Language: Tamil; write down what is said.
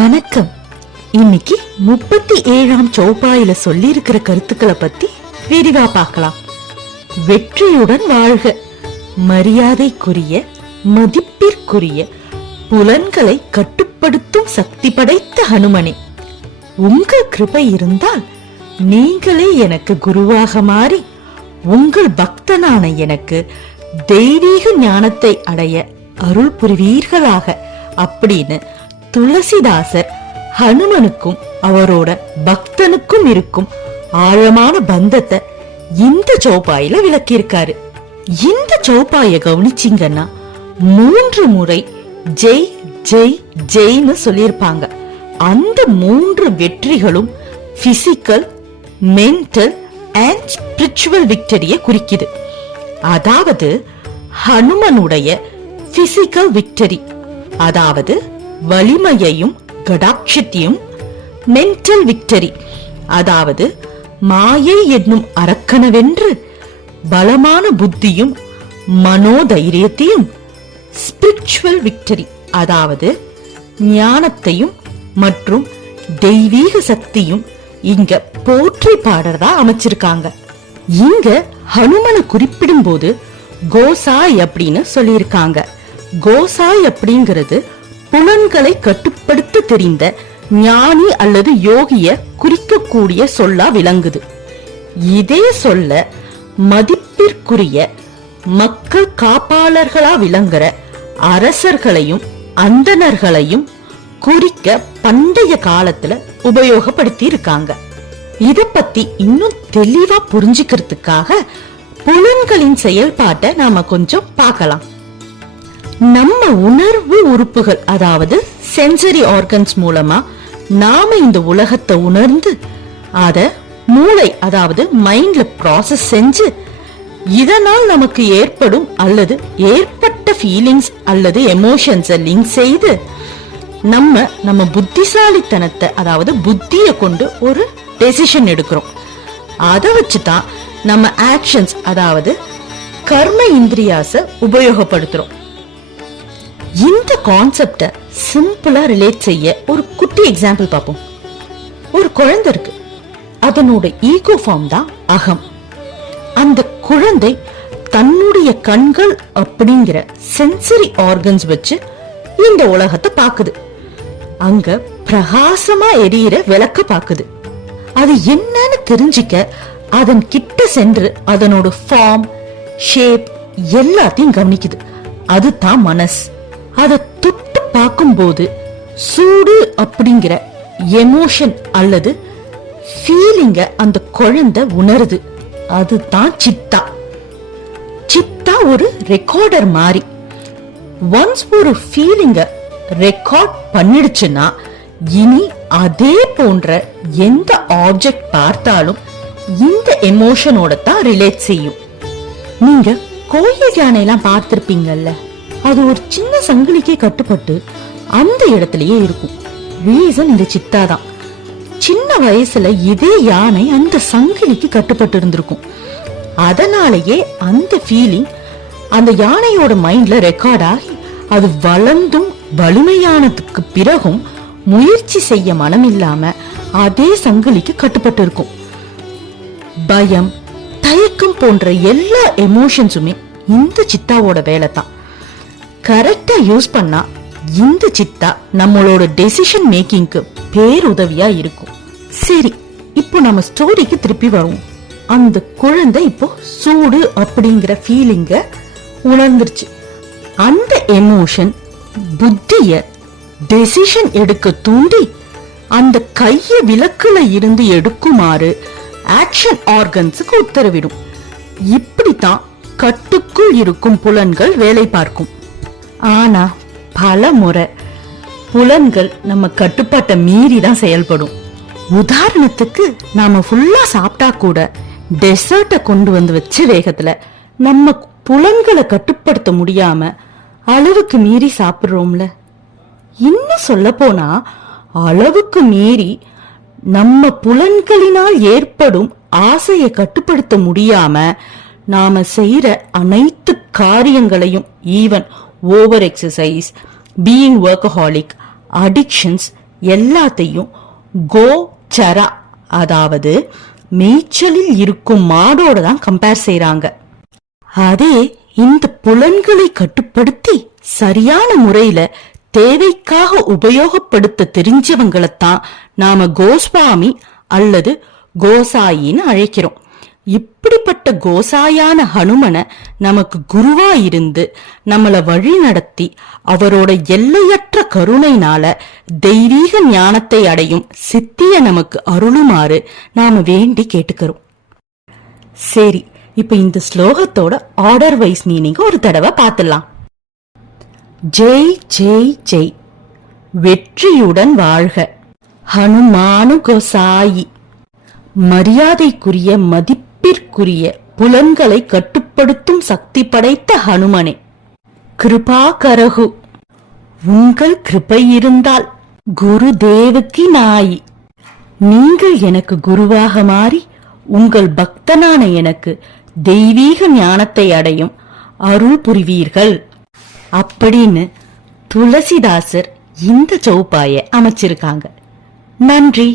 வணக்கம். இன்னைக்கு 37ஆம் சௌபாயில சொல்லி இருக்கிற கருத்துக்களை பத்தி விரிவா பார்க்கலாம். வெற்றியுடன் வாழ்க. மரியாதைக்குரிய, மதிப்பிற்குரிய, புலன்களை கட்டுப்படுத்தும் சக்தி படைத்த ஹனுமனே, உங்கள் கிருபை இருந்தால் நீங்களே எனக்கு குருவாக மாறி உங்கள் பக்தனான எனக்கு தெய்வீக ஞானத்தை அடைய அருள் புரிவீர்களாக அப்படின்னு துளசிதாசர் ஹனுமனுக்கும் அவரோட பக்தனுக்கும் இருக்கும் ஆழமான பந்தத்தை இந்த சௌபாயில விளக்கியிருக்காரு. இந்த சௌபாய கவனிச்சிங்கன்னா 3 முறை ஜெய் ஜெய் ஜெய்னு சொல்லியிருப்பாங்க. அந்த 3 வெற்றிகளும் பிசிக்கல், மென்டல் அண்ட் ஸ்பிரிச்சுவல் விக்டரிய குறிக்குது. அதாவது ஹனுமனுடைய பிசிக்கல் விக்டரி, அதாவது வலிமையையும் கடாட்சத்தையும், மென்டல் விக்டரி, அதாவது மாயை என்னும் அரக்கனவென்று பலமான புத்தியும் மனோதைரியத்தையும், ஸ்பிரிச்சுவல் விக்டரி, அதாவது ஞானத்தையும் மற்றும் தெய்வீக சக்தியும் இங்க போற்றி பாடுறதா அமைச்சிருக்காங்க. இங்க ஹனுமனை குறிப்பிடும் போது கோசாய் அப்படின்னு சொல்லியிருக்காங்க. கோசாய் அப்படிங்கிறது புலன்களை கட்டுப்படுத்த தெரிந்த ஞானி அல்லது யோகிய குறிக்கக்கூடிய சொல்லா விளங்குது. இதே சொல்ல மதிப்பிற்குரிய, மக்கள் காப்பாளர்களா விளங்குற அரசர்களையும் அந்தணர்களையும் குறிக்க பண்டைய காலத்துல உபயோகப்படுத்தி இருக்காங்க. இத பத்தி இன்னும் தெளிவா புரிஞ்சுக்கிறதுக்காக புலன்களின் செயல்பாட்டை நாம கொஞ்சம் பார்க்கலாம். நம்ம உணர்வு உறுப்புகள், அதாவது சென்சரி ஆர்கன்ஸ் மூலமா நாம இந்த உலகத்தை உணர்ந்து அத மூளை, அதாவது மைண்ட்ல ப்ராசஸ் செஞ்சு இதனால் நமக்கு ஏற்படும் அல்லது ஏற்பட்ட ஃபீலிங்ஸ் அல்லது எமோஷன்ஸை லிங்க் செய்து நம்ம புத்திசாலித்தனத்தை, அதாவது புத்திய கொண்டு ஒரு டெசிஷன் எடுக்கிறோம். அதை வச்சுதான் நம்ம ஆக்ஷன்ஸ், அதாவது கர்ம இந்திரியாச உபயோகப்படுத்துறோம். இந்த கான்செப்ட சிம்பிளா ரிலேட் செய்ய ஒரு குட்டி எக்ஸாம்பிள் பார்ப்போம். ஒரு குழந்தை இருக்கு, அதனோட ஈகோ ஃபார்ம் தான் அகம். அந்த குழந்தை தன்னுடைய கண்கள் அப்படிங்கிற சென்சரி ஆர்கன்ஸ் வச்சு இந்த உலகத்தை பாக்குது. அங்க பிரகாசமா எரியிற விளக்க பாக்குது. அது என்னன்னு தெரிஞ்சிக்க அதன் கிட்ட சென்று அதனோட ஃபார்ம், ஷேப் எல்லாத்தையும் கவனிக்குது. அதுதான் மனசு. அதை தொட்டு பார்க்கும்போது சூடு அப்படிங்கிற எமோஷன் அல்லது ஃபீலிங்க அந்த குழந்தை உணருது. அதுதான் சித்தா. சித்தா ஒரு ரெக்கார்டர் மாதிரி. ஒன்ஸ் ஒரு ஃபீலிங்க ரெக்கார்ட் பண்ணிடுச்சுன்னா இனி அதே போன்ற எந்த ஆப்ஜெக்ட் பார்த்தாலும் இந்த எமோஷனோட தான் ரிலேட் செய்யும். நீங்க கோயில் யானை எல்லாம் பார்த்திருப்பீங்கல்ல, அது ஒரு சின்ன சங்கிலிக்கே கட்டுப்பட்டு அந்த இடத்துலயே இருக்கும். ரீசன் இந்த சித்தா தான். சின்ன வயசுல இதே யானை அந்த சங்கிலிக்கு கட்டுப்பட்டு இருந்திருக்கும். அதனாலேயே அந்த ஃபீலிங் அந்த யானையோட மைண்ட்ல ரெக்கார்ட் ஆகி அது வளர்ந்தும் வலிமையானதுக்கு பிறகும் முயற்சி செய்ய மனம் இல்லாம அதே சங்கிலிக்கு கட்டுப்பட்டு இருக்கும். பயம், தயக்கம் போன்ற எல்லா எமோஷன்ஸுமே இந்த சித்தாவோட வேலை தான். கரெக்டா யூஸ் பண்ணா இந்த சித்தா நம்மளோட டெசிஷன் மேக்கிங்க்கு பேருதவியா இருக்கும். சரி, இப்போ நம்ம ஸ்டோரிக்கு திருப்பி வருவோம். அந்த குழந்தை இப்போ சூடு அப்படிங்கிற ஃபீலிங்க உணர்ந்துருச்சு. அந்த எமோஷன் புத்திய டெசிஷன் எடுக்க தூண்டி அந்த கைய விளக்குல இருந்து எடுக்குமாறு ஆக்ஷன் ஆர்கன்ஸுக்கு உத்தரவிடும். இப்படித்தான் கட்டுக்குள் இருக்கும் புலன்கள் வேலை பார்க்கும். ஆனா பல முறை புலன்கள் நம்ம கட்டுப்பாட்டை மீறி தான் செயல்படும். உதாரணத்துக்கு நாம ஃபுல்லா சாப்பிட்டா கூட டெசர்ட்டை கொண்டு வந்து வச்ச வேகத்துல நம்ம புலன்களை கட்டுப்படுத்த முடியாம அளவுக்கு மீறி சாப்பிடுறோம்ல. இன்னும் சொல்ல போனா அளவுக்கு மீறி நம்ம புலன்களினால் ஏற்படும் ஆசையை கட்டுப்படுத்த முடியாம நாம செய்யற அனைத்து காரியங்களையும், even over exercise, being workaholic, addictions எல்லாத்தையும் கோச்சரா, அதாவது மேய்ச்சலில் இருக்கும் மாடோட தான் கம்பேர் செய்யறாங்க. அதே இந்த புலன்களை கட்டுப்படுத்தி சரியான முறையில தேவைக்காக உபயோகப்படுத்த தெரிஞ்சவங்களைத்தான் நாம கோஸ்வாமி அல்லது கோசாயின்னு அழைக்கிறோம். இப்படிப்பட்ட கோசாயான ஹனுமனை நமக்கு குருவா இருந்து நம்மள வழி நடத்தி அவரோட எல்லையற்ற கருணைனால தெய்வீக ஞானத்தை அடையும் சித்திய நமக்கு அருளுமாறு நாம வேண்டி கேட்டுக்கிறோம். சரி, இப்ப இந்த ஸ்லோகத்தோட ஆர்டர் வைஸ் மீனிங் ஒரு தடவை பார்த்துடலாம். ஜெய் ஜெய் ஜெய், வெற்றியுடன் வாழ்க ஹனுமானு கோசாயி. மரியாதைக்குரிய மதிப்பிற்குரிய புலன்களை கட்டுப்படுத்தும் சக்தி படைத்த ஹனுமனே, கிருபா கரகு, உங்கள் கிருபை இருந்தால் குரு தேவுக்கு நாயி, நீங்கள் எனக்கு குருவாக மாறி உங்கள் பக்தனான எனக்கு தெய்வீக ஞானத்தை அடையும் அருள் புரிவீர்கள் அப்படின்னு துளசிதாசர் இந்த சௌப்பாய அமைச்சிருக்காங்க. நன்றி.